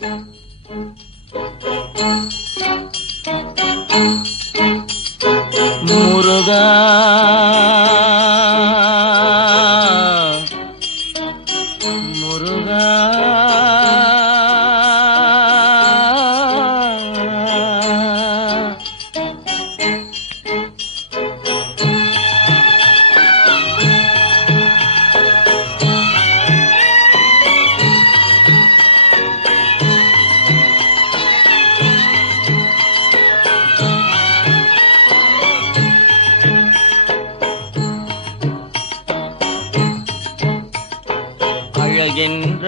முருகா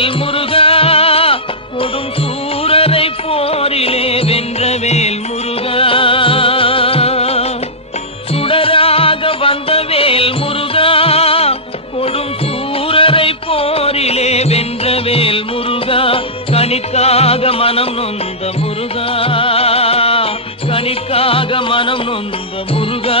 வேல் முருகா கொடும் சூரரை போரிலே வென்ற வேல் முருகா சுடராக வந்த வேல் முருகா கொடும் சூரரை போரிலே வென்ற வேல் முருகா கணிக்காக மனம் நொந்த முருகா கணிக்காக மனம் நொந்த முருகா.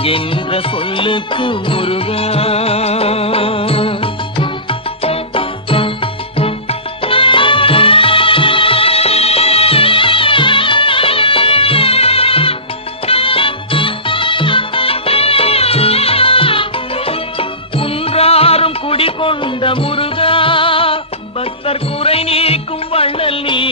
என்ற சொல்லுக்கு முருகா. குன்றாரும் குடிகொண்ட முருகா. பக்தர் குறை நீக்கும் வள்ளல் நீ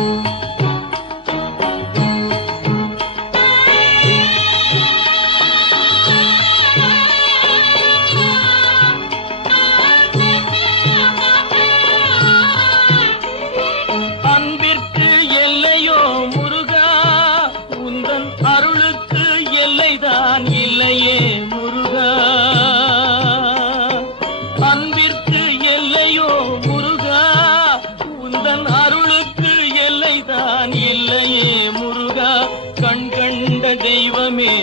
முருகன் அருளுக்கு எல்லைதான் இல்லையே முருகா. அன்பிற்கு எல்லையோ முருகா. உந்தன் அருளுக்கு எல்லைதான் இல்லையே முருகா. கண் தெய்வமே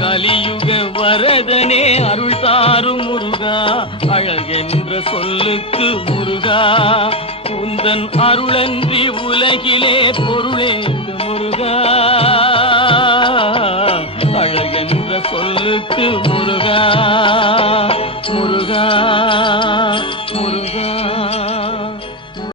கலியுக வரதனே அருள் தாரும் முருகா. அழகென்ற சொல்லுக்கு முருகா. உந்தன் அருளன்றி உலகிலே பொருளேந்து முருகா. அழகென்ற சொல்லுக்கு முருகா